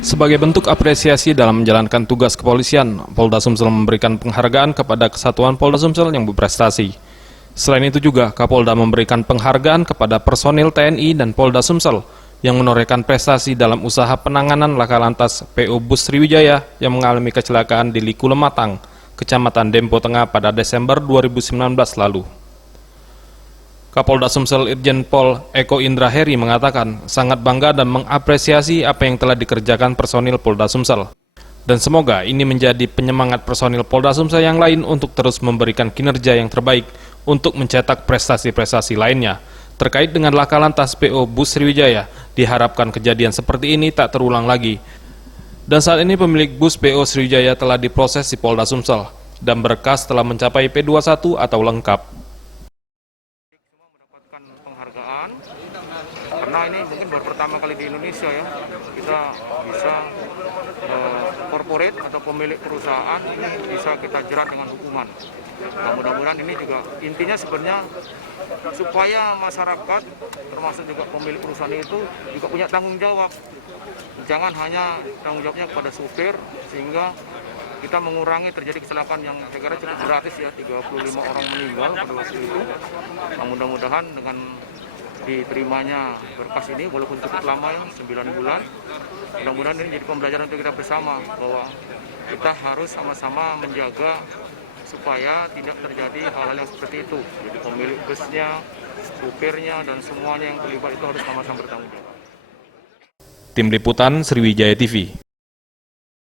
Sebagai bentuk apresiasi dalam menjalankan tugas kepolisian, Polda Sumsel memberikan penghargaan kepada Kesatuan Polda Sumsel yang berprestasi. Selain itu juga, Kapolda memberikan penghargaan kepada personil TNI dan Polda Sumsel yang menorehkan prestasi dalam usaha penanganan laka lantas PO Bus Sriwijaya yang mengalami kecelakaan di Liku Lematang, Kecamatan Dempo Tengah pada Desember 2019 lalu. Kapolda Sumsel Irjen Pol Eko Indra Heri mengatakan sangat bangga dan mengapresiasi apa yang telah dikerjakan personil Polda Sumsel. Dan semoga ini menjadi penyemangat personil Polda Sumsel yang lain untuk terus memberikan kinerja yang terbaik untuk mencetak prestasi-prestasi lainnya. Terkait dengan laka lantas PO Bus Sriwijaya, diharapkan kejadian seperti ini tak terulang lagi. Dan saat ini pemilik bus PO Sriwijaya telah diproses di Polda Sumsel dan berkas telah mencapai P21 atau lengkap. Penghargaan karena ini mungkin baru pertama kali di Indonesia ya kita bisa corporate atau pemilik perusahaan ini bisa kita jerat dengan hukuman. Nah, mudah-mudahan ini juga intinya sebenarnya supaya masyarakat termasuk juga pemilik perusahaan itu juga punya tanggung jawab, jangan hanya tanggung jawabnya kepada supir sehingga kita mengurangi terjadi kecelakaan yang saya kira cukup drastis ya, 35 orang meninggal pada waktu itu. Nah, mudah-mudahan dengan diterimanya berkas ini walaupun cukup lama ya, 9 bulan, mudah-mudahan ini jadi pembelajaran untuk kita bersama bahwa kita harus sama-sama menjaga supaya tidak terjadi hal-hal yang seperti itu. Jadi pemilik busnya, supirnya, dan semuanya yang terlibat itu harus sama-sama bertanggung jawab. Tim Liputan Sriwijaya TV.